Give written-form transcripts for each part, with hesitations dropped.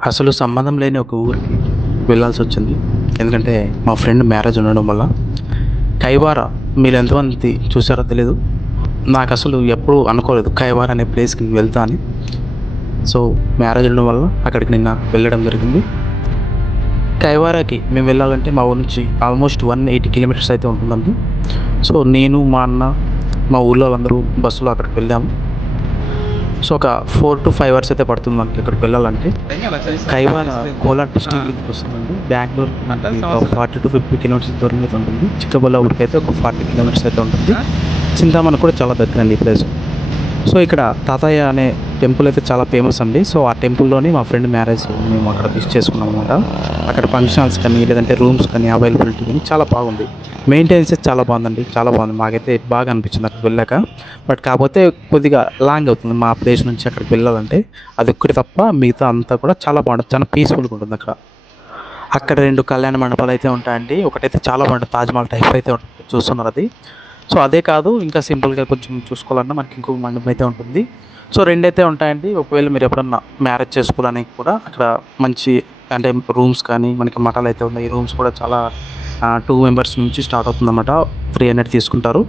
అసలు సంబంధం లేని ఒక ఊరికి వెళ్ళాల్సొచ్చింది. ఎందుకంటే మా ఫ్రెండ్ మ్యారేజ్ ఉండడం వల్ల. కైవార మీరు ఎంతమంది చూసారో తెలీదు. నాకసలు ఎప్పుడూ అనుకోలేదు కైవార అనే ప్లేస్‌కి నేను వెళ్తా అని. సో, మ్యారేజ్ ఉండడం వల్ల అక్కడికి నిన్న వెళ్ళడం జరిగింది. కైవారాకి మేము వెళ్ళాలంటే మా ఊరు నుంచి ఆల్మోస్ట్ 180 కిలోమీటర్స్ అయితే ఉంటుందండి. సో, నేను, మా అన్న, మా ఊర్లో వాళ్ళందరూ బస్సులో అక్కడికి వెళ్ళాము. సో, ఒక 4-5 అవర్స్ అయితే పడుతుంది మనకి అక్కడికి వెళ్ళాలంటే. కైవార కోలార్ డిస్ట్రిక్ట్ కిందకి వస్తుందండి. బెంగుళూరు మనకి ఒక 40-50 కిలోమీటర్స్ దూరం అయితే ఉంటుంది. చిక్కబళ్ళాపురకి అయితే ఒక 40 కిలోమీటర్స్ అయితే ఉంటుంది. చింతామణికి కూడా చాలా దగ్గరండి ఈ ప్లేస్. సో, ఇక్కడ తాతయ్య అనే టెంపుల్ అయితే చాలా ఫేమస్ అండి. సో, ఆ టెంపుల్‌లోని మా ఫ్రెండ్ మ్యారేజ్ మేము అక్కడ విష్ చేసుకున్నాం అనమాట. అక్కడ ఫంక్షన్ హాల్స్ కానీ, లేదంటే రూమ్స్ కానీ అవైలబిలిటీ కానీ చాలా బాగుంది. మెయింటెనెన్స్ చాలా బాగుందండి. చాలా బాగుంది. మాకైతే బాగా అనిపించింది అక్కడికి వెళ్ళాక. బట్ కాకపోతే కొద్దిగా లాంగ్ అవుతుంది మా ప్లేస్ నుంచి అక్కడికి వెళ్ళాలంటే. అదొక్కటి తప్ప మిగతా అంతా కూడా చాలా బాగుంటది. చాలా పీస్‌ఫుల్‌గా ఉంటుందక్కడ. అక్కడ 2 కళ్యాణ మండపాలయితే ఉంటాయండి. ఒకటైతే చాలా బాగుంటది. తాజ్‌మహల్ టైప్ అయితే ఉంటుంది. చూస్తున్నారది. సో, అదే కాదు ఇంకా సింపుల్‌గా కొంచెం చూసుకోవాలన్నా మనకి ఇంకో మండపం అయితే ఉంటుంది. సో, 2 అయితే ఉంటాయండి. ఒకవేళ మీరు ఎప్పుడన్నా మ్యారేజ్ చేసుకోవడానికి కూడా అక్కడ మంచి అంటే రూమ్స్ కానీ మనకి మఠాలయితే ఉన్నాయి. రూమ్స్ కూడా చాలా 2 మెంబర్స్ నుంచి స్టార్ట్ అవుతుందన్నమాట. 300 తీసుకుంటారు.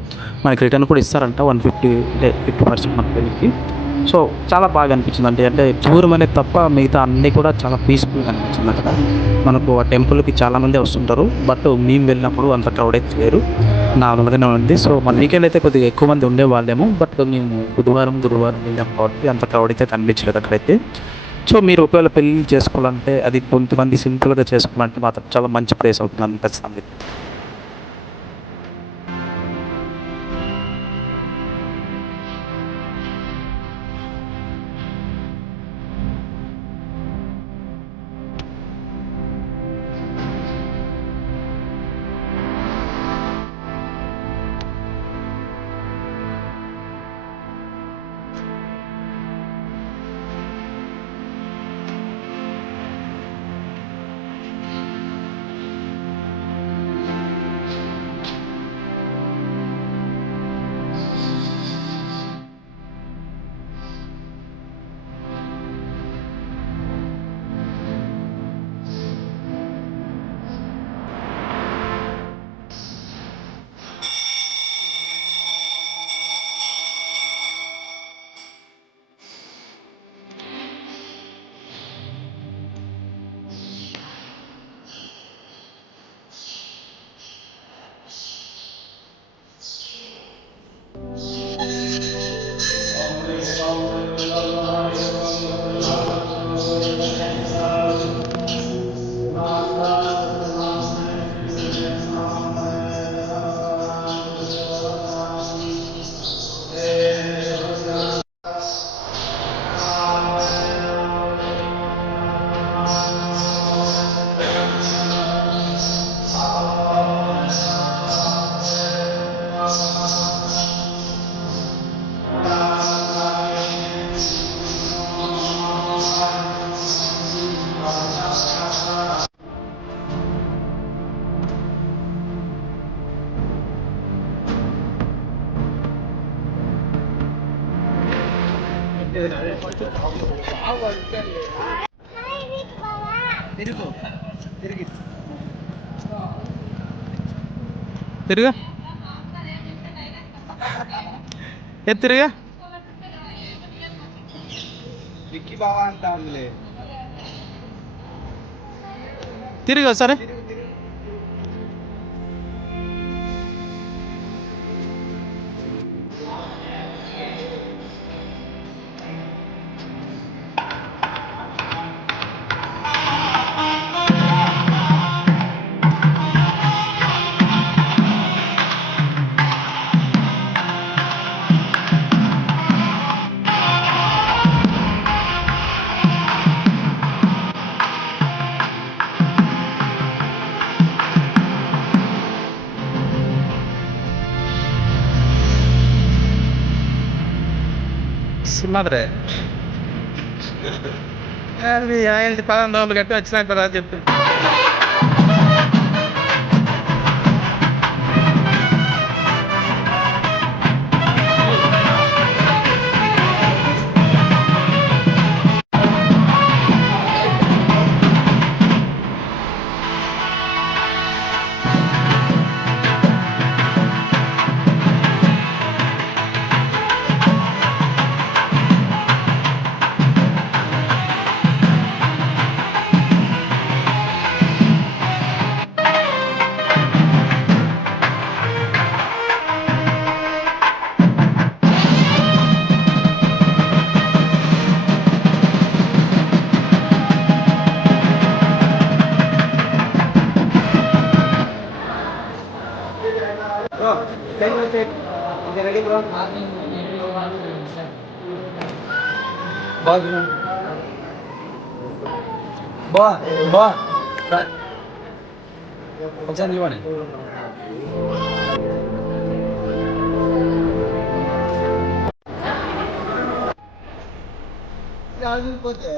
మనకి రిటర్న్ కూడా ఇస్తారంట 150 అంటే 50% మన పెళ్ళికి. సో, చాలా బాగా అనిపించిందండి. అంటే దూరం అనేది తప్ప మిగతా అన్నీ కూడా చాలా పీస్‌ఫుల్‌గా అనిపించిందక్కడ. మనకు ఆ టెంపుల్‌కి చాలామందే వస్తుంటారు. బట్ మేము వెళ్ళినప్పుడు అంత క్రౌడ్ అయితే లేరు. నార్మల్‌గానే ఉంది. సో, మన వీకెండ్ అయితే కొద్దిగా ఎక్కువ మంది ఉండేవాళ్ళేమో. బట్ మేము బుధవారం, గురువారం వెళ్ళాం కాబట్టి అంత క్రౌడ్ అయితే కనిపించలేదు అక్కడైతే. సో, మీరు ఒకవేళ పెళ్లి చేసుకోవాలంటే అది కొంతమంది సింపుల్‌గా చేసుకోవాలంటే మాత్రం చాలా మంచి ప్లేస్ అవుతుంది అనిపిస్తుంది. తిరుగు తిరుగా తిరిగి సరే. సున్నదిరే అది ఏంటి 11 గంటలు వచ్చినాక కదా చెప్పి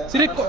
Sirik kok.